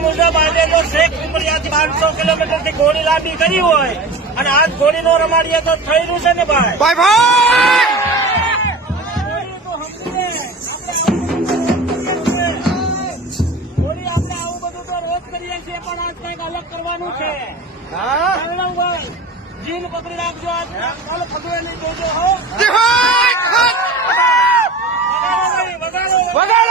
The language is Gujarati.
મુજબ આજે જો શેખ ઉમરિયાથી 500 કિલોમીટરથી ઘોડી લાંબી કરી હોય અને આજ ઘોડીનો રમાડીએ તો થઈ રહ્યું છે ને ભાઈ. ઘોડી આપણે આવું બધું તો રોજ કરીએ છીએ પણ આજ કંઈક અલગ કરવાનું છે. જીન પકડી રાખજો. આજ કાલે ખબર નહીં જોજો હો. વગાડો.